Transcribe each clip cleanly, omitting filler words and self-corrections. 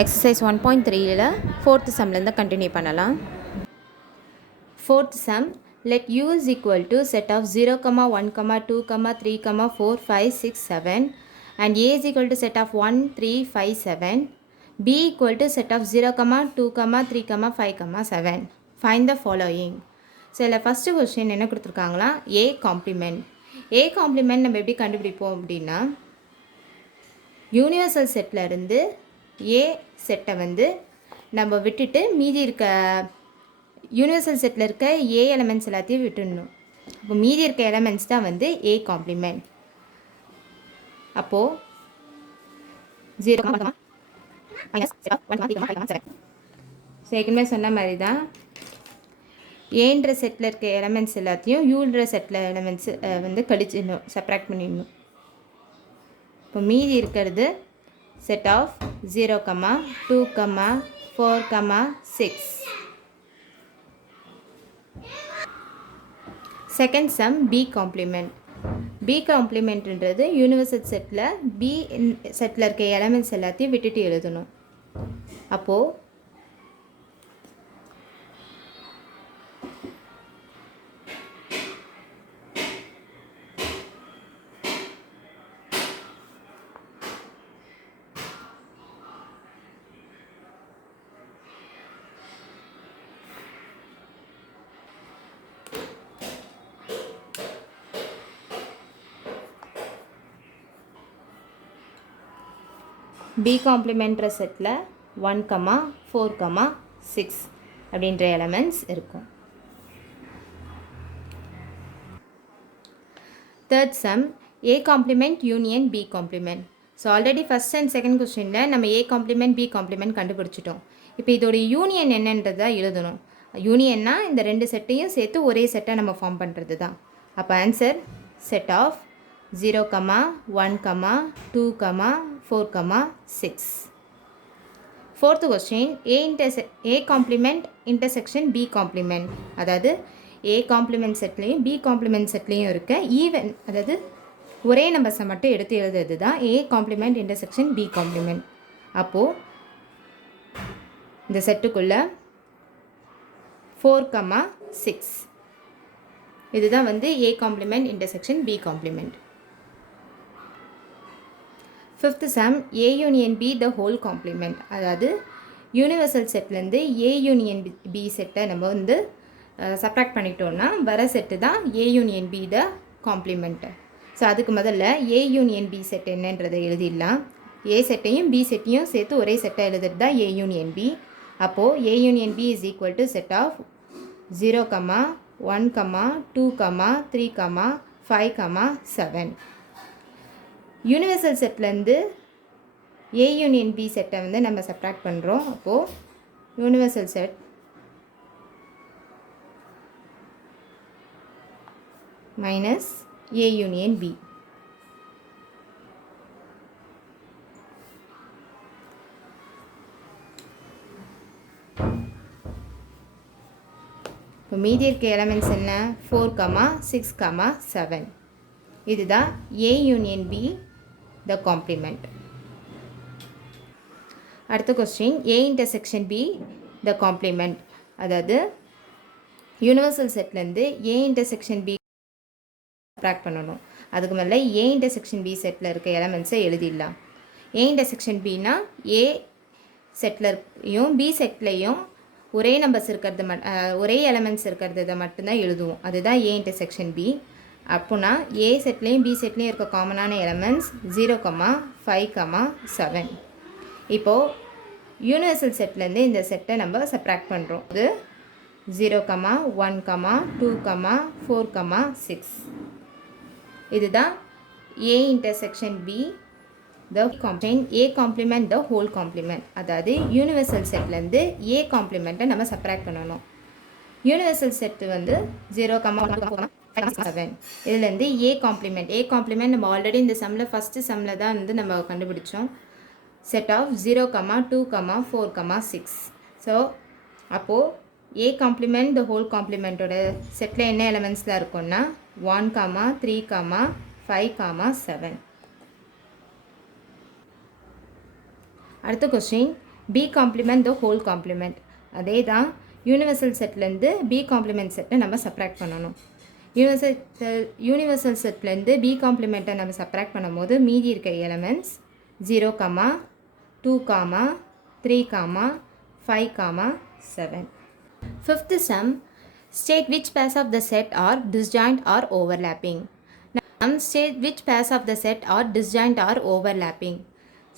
Exercise 1.3 fourth sum continue பண்ணலாம். Fourth sum, let u is equal to set of 0, 1, 2, 3, 4, 5, 6, 7 and a is equal to set of 1, 3, 5, 7. b equal to set of 0, 2, 3, 5, 7. Find the following. So, the first question என்ன கொடுத்திருக்காங்களா a complement. a complement நம்ம எப்படி கண்டுபிடிப்போம் அப்படின்னா universal settle இருந்து ஏ செட்டை வந்து நம்ம விட்டுட்டு மீதி இருக்க யூனிவர்சல் செட்டில் இருக்க ஏ எலமெண்ட்ஸ் எல்லாத்தையும் விட்டுடணும். அப்போ மீதி இருக்க எலமெண்ட்ஸ் தான் வந்து ஏ காம்ப்ளிமெண்ட். அப்போது 0 ஏற்கனவே சொன்ன மாதிரி தான் ஏன்ற செட்டில் இருக்க எலமெண்ட்ஸ் எல்லாத்தையும் யூன்ற செட்டில் எலமெண்ட்ஸ் வந்து கழிச்சிடணும், சப்ராக்ட் பண்ணிடணும். இப்போ மீதி இருக்கிறது set of 0, 2, 4, 6. Second sum b complement. b complement என்றது universal setல b setல இருக்க elements எல்லாத்தையும் விட்டுட்டு எழுதணும். அப்போ b காம்ப்ளிமெண்ட்ற செட்டில் 1, 4, 6 அப்படின்ற எலமெண்ட்ஸ் இருக்கும். Third sum a complement union b complement. So already first and second கொஸ்டினில் நம்ம a காம்ப்ளிமெண்ட் b காம்ப்ளிமெண்ட் கண்டுபிடிச்சிட்டோம். இப்போ இதோட யூனியன் என்னன்றதை எழுதணும். யூனியன்னா இந்த ரெண்டு செட்டையும் சேர்த்து ஒரே செட்டை நம்ம ஃபார்ம் பண்ணுறது தான். அப்போ answer set of 0, 1, 2, 4, 6. Fourth question, a complement intersection b complement. அதாவது a complement செட்லேயும் b complement செட்லேயும் இருக்க ஈவன், அதாவது ஒரே நம்பர்ஸை மட்டும் எடுத்து எழுதுறது தான் a complement intersection b complement. அப்போது இந்த செட்டுக்குள்ளே 4, 6 இதுதான் வந்து a complement intersection b complement. Fifth sum, a union b the whole complement. அதாவது யூனிவர்சல் செட்லேருந்து a union b செட்டை நம்ம வந்து சப்ராக்ட் பண்ணிட்டோம்னா வர செட்டு தான் a union b the complement. So அதுக்கு முதல்ல a union b செட் என்னன்றதை எழுதிடலாம். a செட்டையும் b செட்டையும் சேர்த்து ஒரே செட்டை எழுதுறது தான் a union b. அப்போது a union b is equal to set of 0, 1, 2, 3, 5, 7. Universal செட்லேருந்து ஏ யூனியன் பி செட்டை வந்து நம்ம சப்ராக்ட் பண்ணுறோம். அப்போது universal set minus A union B. இப்போ மீதி இருக்க எலமெண்ட்ஸ் என்ன 4, 6, 7. இதுதான் A union B the complement. அடுத்த question, A intersection B the complement. அதாவது யூனிவர்சல் செட்லேருந்து ஏ இன்டர்செக்ஷன் பி சப்ராக்ட் பண்ணணும். அதுக்கு மேலே ஏ இன்டர்செக்ஷன் பி செட்டில் இருக்க எலமெண்ட்ஸை எழுதிடலாம். ஏ இன்டர்செக்ஷன் பின்னா ஏ செட்லையும் பி செட்லேயும் ஒரே நம்பர்ஸ் இருக்கிறது ஒரே எலமெண்ட்ஸ் இருக்கிறத மட்டும்தான் எழுதுவோம். அதுதான் ஏ இன்டர்செக்ஷன் பி. அப்போனா ஏ செட்லேயும் பி செட்லேயும் இருக்க காமனான எலமெண்ட்ஸ் 0, 5, 7. இப்போது யூனிவர்சல் செட்லேருந்து இந்த செட்டை நம்ம சப்ராக்ட் பண்ணுறோம். அது 0, 1, 2, 4, 6. இதுதான் A intersection B the complement. A complement the whole complement. அதாவது யூனிவர்சல் செட்லேருந்து ஏ காம்ப்ளிமெண்ட்டை நம்ம சப்ராக்ட் பண்ணணும். யூனிவர்சல் செட்டு வந்து 0, 1, 7. இதுலேருந்து ஏ காம்ப்ளிமெண்ட் நம்ம ஆல்ரெடி இந்த சம்மில் ஃபஸ்ட்டு சம்மில் தான் வந்து நம்ம கண்டுபிடிச்சோம். Set of 0, 2, 4, 6. ஸோ அப்போது ஏ காம்ப்ளிமெண்ட் த ஹோல் காம்ப்ளிமெண்ட்டோட செட்டில் என்ன எலமெண்ட்ஸ்லாம் இருக்கும்னா 1, 3, 5, 7. அடுத்த question, B complement the whole complement. அதே தான் யூனிவர்சல் செட்லேருந்து பி காம்ப்ளிமெண்ட் செட்டை நம்ம சப்ராக்ட் பண்ணணும். யூனிவர்சல் செட்லேருந்து பி காம்ப்ளிமெண்ட்டை நம்ம சப்ராக்ட் பண்ணும்போது மீதி இருக்க elements 0, 2, 3, 5, 7. Fifth sum, state which pairs of the set are disjoint or overlapping. Now state which pairs of the set are disjoint or overlapping.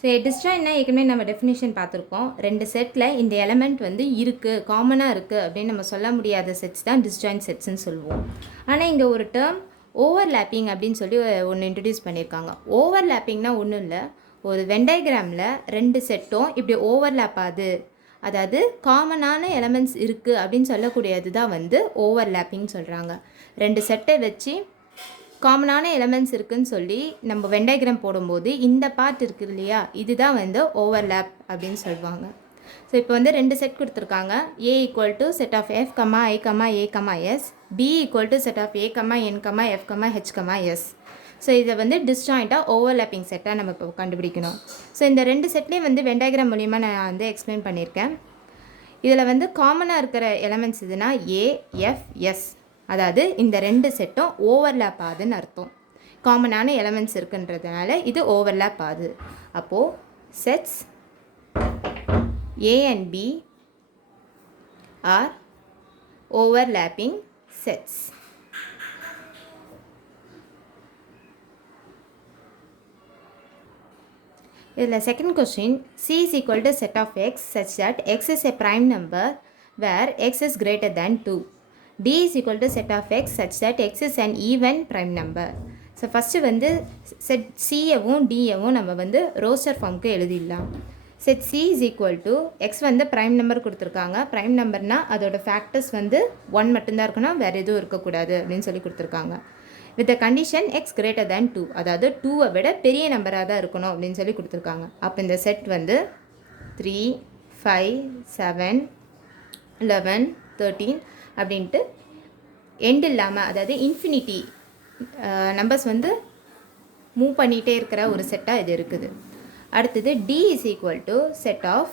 So டிஸ்ஜாயின்னா ஏற்கனவே நம்ம டெஃபினிஷன் பார்த்துருக்கோம். ரெண்டு செட்டில் இந்த எலமெண்ட் வந்து இருக்குது, காமனாக இருக்குது அப்படின்னு நம்ம சொல்ல முடியாத செட்ஸ் தான் டிஸ்ஜாயின்ட் செட்ஸ்ன்னு சொல்லுவோம். ஆனால் இங்கே ஒரு டேர்ம் ஓவர்லேப்பிங் அப்படின்னு சொல்லி ஒன்று இன்ட்ரடியூஸ் பண்ணியிருக்காங்க. ஓவர்லேப்பிங்னா ஒன்றும் இல்லை, ஒரு வென்டைகிராமில் ரெண்டு செட்டும் இப்படி ஓவர்லேப் ஆகுது, அதாவது காமனான எலமெண்ட்ஸ் இருக்குது அப்படின்னு சொல்லக்கூடியது தான் வந்து ஓவர்லேப்பிங் சொல்கிறாங்க. ரெண்டு செட்டை வச்சு காமனான எலமெண்ட்ஸ் இருக்குதுன்னு சொல்லி நம்ம வென்டைகிராம் போடும்போது இந்த பார்ட் இருக்குது இல்லையா, இதுதான் வந்து ஓவர்லேப் அப்படின்னு சொல்லுவாங்க. ஸோ இப்போ வந்து ரெண்டு செட் கொடுத்துருக்காங்க. A = set of f, I, A, S. B = set of A, N, F, H, S. So இதை வந்து டிஸ்ஜாயிண்ட்டாக ஓவர்லேப்பிங் செட்டாக நம்ம இப்போ கண்டுபிடிக்கணும். ஸோ இந்த ரெண்டு செட்லேயும் வந்து வென்டைகிராம் மூலிமா நான் வந்து எக்ஸ்பிளைன் பண்ணியிருக்கேன். இதில் வந்து காமனாக இருக்கிற எலமெண்ட்ஸ் இதுனா A, F, S. அதாவது இந்த ரெண்டு செட்டும் ஓவர்லேப் ஆகுதுன்னு அர்த்தம். காமனான எலமெண்ட்ஸ் இருக்குன்றதுனால இது ஓவர்லேப் ஆகுது. அப்போது sets A and B are overlapping sets. இதில் second question, C is equal to set of x such that x is a prime number where x is greater than 2. D is equal to set of x such that x is an even prime number. So first வந்து set சியவும் டியவும் நம்ம வந்து roster ஃபார்முக்கு எழுதிடலாம். Set C is equal to x வந்து prime number கொடுத்துருக்காங்க. Prime நம்பர்னால் அதோட factors வந்து 1 மட்டும்தான் இருக்கணும், வேறு எதுவும் இருக்கக்கூடாது அப்படின்னு சொல்லி கொடுத்துருக்காங்க. With the condition x greater than 2, அதாவது 2வை விட பெரிய நம்பராக தான் இருக்கணும் அப்படின்னு சொல்லி கொடுத்துருக்காங்க. அப்போ இந்த செட் வந்து 3, 5, 7, 11, 13 அப்படின்ட்டு எண்ட் இல்லாமல், அதாவது இன்ஃபினிட்டி நம்பர்ஸ் வந்து மூவ் பண்ணிகிட்டே இருக்கிற ஒரு செட்டாக இது இருக்குது. அடுத்தது D is equal to set of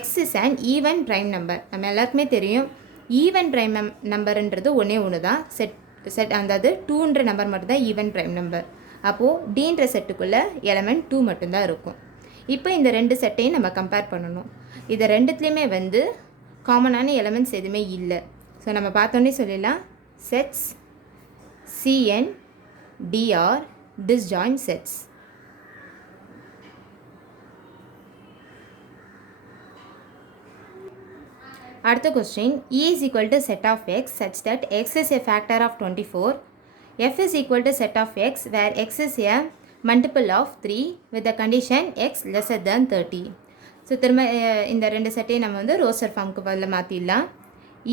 x is an even prime number. நம்ம எல்லாருக்குமே தெரியும் ஈவன் ப்ரைம் நம்பர்ன்றது ஒன்று தான். செட் அதாவது 2ன்ற நம்பர் மட்டும்தான் ஈவன் ப்ரைம் நம்பர். அப்போது Dன்ற செட்டுக்குள்ளே எலமெண்ட் 2 மட்டும்தான் இருக்கும். இப்போ இந்த ரெண்டு செட்டையும் நம்ம கம்பேர் பண்ணணும். இது ரெண்டுத்துலேயுமே வந்து காமனான எலமெண்ட்ஸ் எதுவுமே இல்லை. ஸோ நம்ம பார்த்தோன்னே சொல்லிடலாம், sets C and D are disjoint sets. அடுத்த question, E is equal to set of x such that x is a factor of 24. F is equal to set of x where x is a multiple of 3 with the condition x lesser than 30. So திரும்ப இந்த ரெண்டு செட்டையும் நம்ம வந்து roster ஃபார்முக்கு பதில் மாற்றிடலாம்.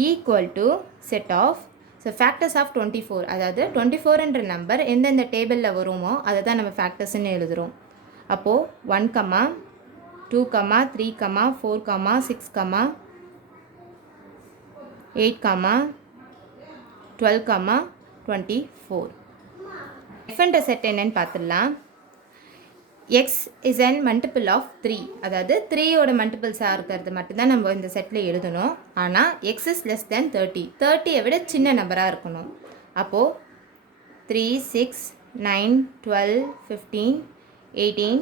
Equal to set of, so factors of 24, அதாவது 24ன்ற number எந்தெந்த டேபிளில் வருமோ அதை தான் நம்ம ஃபேக்டர்ஸ்ன்னு எழுதுகிறோம். அப்போது 1, 2, 3, 4, 6, 8, 12, 24. எஃப்ன்ற செட் என்னன்னு பார்த்துடலாம். X is an multiple of 3, அதாவது 3யோட மல்டிபிள்ஸாக இருக்கிறது மட்டும்தான் நம்ம இந்த செட்டில் எழுதணும். ஆனால் எக்ஸ் இஸ் லெஸ் தேன் 30, 30யை விட சின்ன நம்பராக இருக்கணும். அப்போது 3, 6, 9, 12, 15, 18,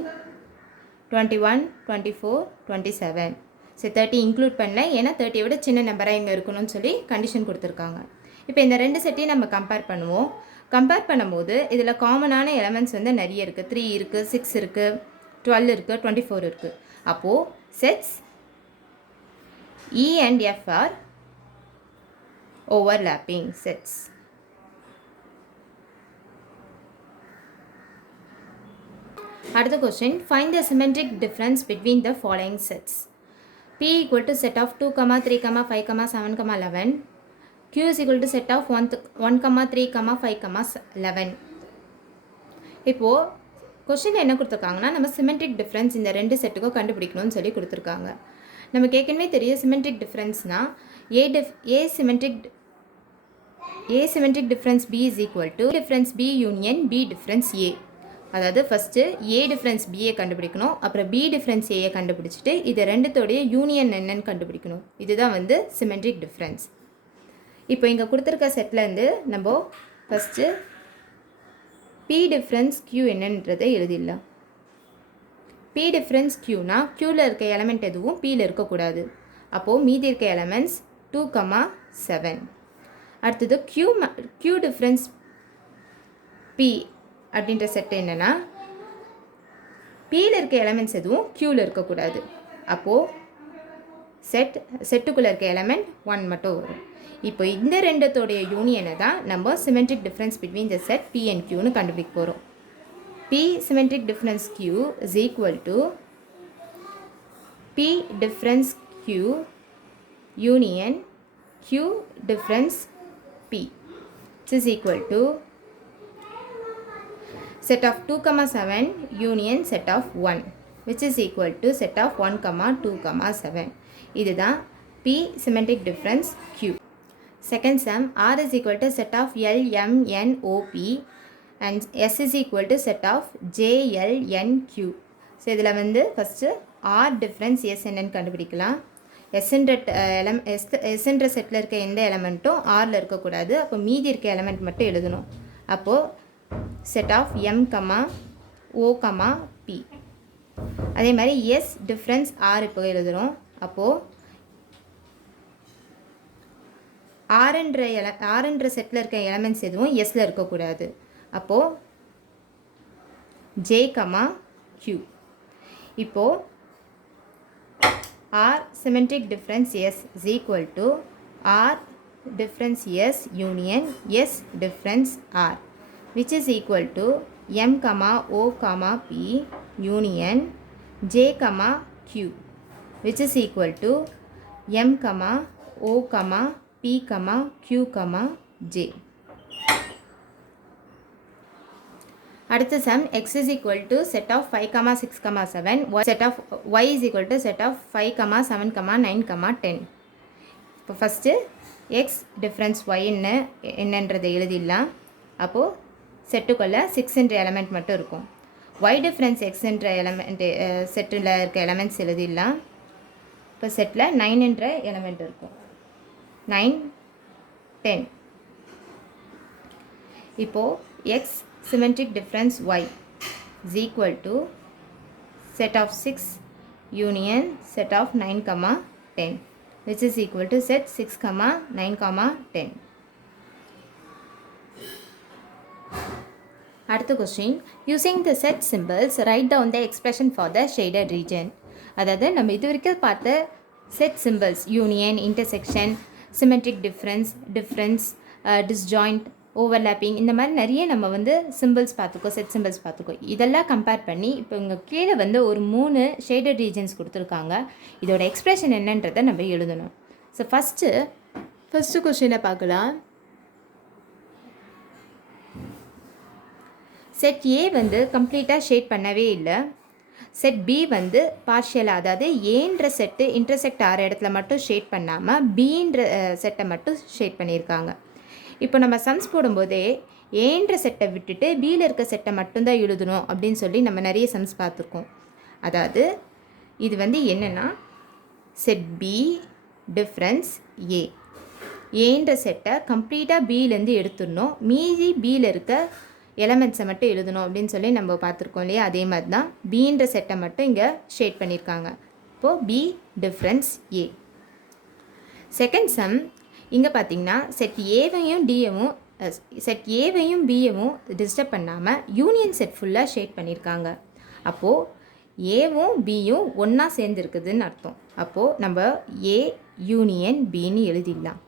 21, 24, 27. ஸோ 30 இன்க்ளூட் பண்ணல, ஏன்னா 30யை விட சின்ன நம்பராக இங்கே இருக்கணும்னு சொல்லி கண்டிஷன் கொடுத்துருக்காங்க. இப்போ இந்த ரெண்டு செட்டையும் நம்ம கம்பேர் பண்ணுவோம். கம்பேர் பண்ணும்போது இதில் காமனான எலமெண்ட்ஸ் வந்து நிறைய இருக்குது. 3 இருக்குது, 6 இருக்குது, 12 இருக்குது, 24 இருக்குது. அப்போது sets E and F are overlapping sets. அடுத்த question, find the symmetric difference between the following sets. P equal to set of 2, 3, 5, 7, 11. Q is equal to set of 1, 3, 5, 11. இப்போது கொஸ்டின் என்ன கொடுத்துருக்காங்கன்னா, நம்ம சிமெட்ரிக் டிஃப்ரென்ஸ் இந்த ரெண்டு செட்டுக்கும் கண்டுபிடிக்கணும்னு சொல்லி கொடுத்துருக்காங்க. நமக்கு ஏற்கனவே தெரியும் symmetric டிஃப்ரென்ஸ்னால் A symmetric difference B is equal to difference B union B difference A. அதாவது ஃபஸ்ட்டு ஏ டிஃப்ரென்ஸ் பியை கண்டுபிடிக்கணும், அப்புறம் பி டிஃப்ரென்ஸ் ஏயை கண்டுபிடிச்சிட்டு இது ரெண்டுத்தோடைய யூனியன் என்னன்னு கண்டுபிடிக்கணும். இதுதான் வந்து சிமெட்ரிக் டிஃப்ரென்ஸ். இப்போ இங்கே கொடுத்துருக்க செட்லேருந்து நம்ம ஃபஸ்ட்டு பி டிஃப்ரென்ஸ் கியூ என்னன்றதை எழுதிடலாம். பி டிஃப்ரென்ஸ் கியூனா கியூவில் இருக்க எலமெண்ட் எதுவும் பியில் இருக்கக்கூடாது. அப்போது மீதி இருக்க எலமெண்ட்ஸ் 2,7. அடுத்தது கியூ டிஃப்ரென்ஸ் பி அப்படின்ற செட் என்னென்னா பியில் இருக்க எலமெண்ட்ஸ் எதுவும் கியூவில் இருக்கக்கூடாது. அப்போது செட்டுக்குள்ளே இருக்க எலமெண்ட் 1 மட்டும் வரும். இப்போ இந்த ரெண்டுத்தோடைய யூனியனை தான் நம்ம symmetric difference between the set P and கியூன்னு கண்டுபிடிக்க போகிறோம். P symmetric difference Q is equal to P difference Q union Q difference P is equal to set of 2,7 union set of 1 which is equal to set of 1,2,7. இதுதான் P symmetric difference Q. Second sum, R is equal to set of L, M, N, O, P and S is equal to set of J, L, N, Q. So இதில் வந்து first R difference S என்னன்னு கண்டுபிடிக்கலாம். எஸ்ன்ற settle இருக்க எந்த எலமெண்ட்டும் ஆரில் இருக்கக்கூடாது. அப்போ மீதி இருக்க எலமெண்ட் மட்டும் எழுதணும். அப்போது set of M, O, P. அதே மாதிரி S difference R இப்போ எழுதுகிறோம். அப்போது ஆர்ன்ற செட்டில் இருக்க எலமெண்ட்ஸ் எதுவும் எஸ்ல இருக்கக்கூடாது. அப்போது J, Q. இப்போது R symmetric difference S is equal to R difference S union S difference R which is equal to M, O, P union J, Q which is equal to M, O, P, Q, J. அடுத்த sum x is equal to set of 5, 6, 7 set of y is equal to set of 5, 7, 9, 10. இப்போ first x difference y என்னன்றதை எழுதிடலாம். அப்போது செட்டுக்குள்ளே 6 element மட்டும் இருக்கும். y difference எக்ஸ்ன்ற element settle இருக்க elements எழுதிடலாம். இப்போ செட்டில் 9 எலமெண்ட் இருக்கும். 9, 10. இப்போது x symmetric difference y is equal to set of 6 union set of 9, 10 which is equal to set 6, 9, 10. அடுத்த question, using the set symbols write down the expression for the shaded region. அதாவது நம்ம இது வரைக்கும் பார்த்த set symbols union, intersection, symmetric difference, disjoint, overlapping, இந்த மாதிரி நிறைய நம்ம வந்து சிம்பிள்ஸ் பார்த்துக்கோ, செட் சிம்பிள்ஸ் பார்த்துக்கோ. இதெல்லாம் கம்பேர் பண்ணி இப்போ இங்கே கீழே வந்து ஒரு 3 ஷேடட் ரீஜன்ஸ் கொடுத்துருக்காங்க. இதோட எக்ஸ்பிரஷன் என்னன்றதை நம்ம எழுதணும். ஸோ ஃபஸ்ட்டு கொஸ்டினை பார்க்கலாம். செட் ஏ வந்து கம்ப்ளீட்டாக ஷேட் பண்ணவே இல்லை. செட் பி வந்து பார்ஷியலாக, அதாவது ஏன்ற செட்டு இன்டர்செக்ட் ஆகிற இடத்துல மட்டும் ஷேட் பண்ணாமல் பின்ற செட்டை மட்டும் ஷேட் பண்ணியிருக்காங்க. இப்போ நம்ம சம்ஸ் போடும்போதே ஏன்ற செட்டை விட்டுட்டு பியில் இருக்க செட்டை மட்டும்தான் எழுதணும் அப்படின்னு சொல்லி நம்ம நிறைய சம்ஸ் பார்த்துருக்கோம். அதாவது இது வந்து என்னென்னா செட் பி டிஃப்ரென்ஸ் ஏன்ற செட்டை கம்ப்ளீட்டாக பியிலேருந்து எடுத்துடணும், மீதி பியில் இருக்க எலமெண்ட்ஸை மட்டும் எழுதணும் அப்படின்னு சொல்லி நம்ம பார்த்துருக்கோம் இல்லையா. அதே மாதிரி தான் பின்ற செட்டை மட்டும் இங்கே ஷேட் பண்ணியிருக்காங்க. இப்போது B difference A. Second sum இங்கே பார்த்தீங்கன்னா செட் ஏவையும் பியவும் டிஸ்டர்ப் பண்ணாமல் யூனியன் செட் ஃபுல்லாக ஷேட் பண்ணியிருக்காங்க. அப்போது ஏவும் பியும் ஒன்றா சேர்ந்துருக்குதுன்னு அர்த்தம். அப்போது நம்ம ஏ யூனியன் பின்னு எழுதிடலாம்.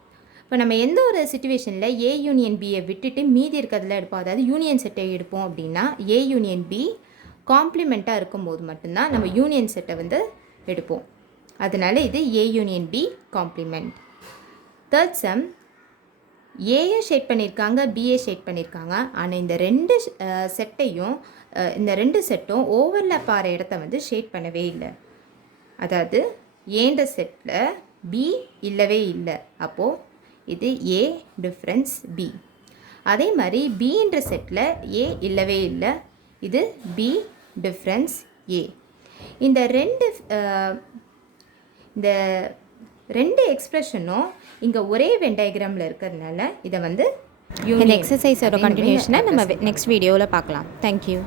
இப்போ நம்ம எந்த ஒரு சிச்சுவேஷனில் ஏ யூனியன் பியை விட்டுட்டு மீதி இருக்கிறதுல எடுப்போம், அதாவது யூனியன் செட்டை எடுப்போம் அப்படின்னா ஏ யூனியன் பி காம்ப்ளிமெண்ட்டாக இருக்கும்போது மட்டும்தான் நம்ம யூனியன் செட்டை வந்து எடுப்போம். அதனால் இது A union B complement. Third sum ஏயும் ஷேட் பண்ணியிருக்காங்க, பிஏ ஷேட் பண்ணியிருக்காங்க. ஆனால் இந்த ரெண்டு செட்டும் ஓவர்லேப் ஆகிற இடத்த வந்து ஷேட் பண்ணவே இல்லை. அதாவது ஏன்ற செட்டில் பி இல்லவே இல்லை. அப்போது இது ஏ டிஃப்ரென்ஸ் பி. அதே மாதிரி பின்ற செட்டில் ஏ இல்லவே இல்லை, இது பி டிஃப்ரென்ஸ் ஏ. இந்த ரெண்டு எக்ஸ்பிரஷனும் இங்கே ஒரே வென் டயக்ராமில் இருக்கிறதுனால இதை வந்து இந்த எக்ஸசைஸோட கண்டினியூஷனை நம்ம நெக்ஸ்ட் வீடியோவில் பார்க்கலாம். தேங்க்யூ.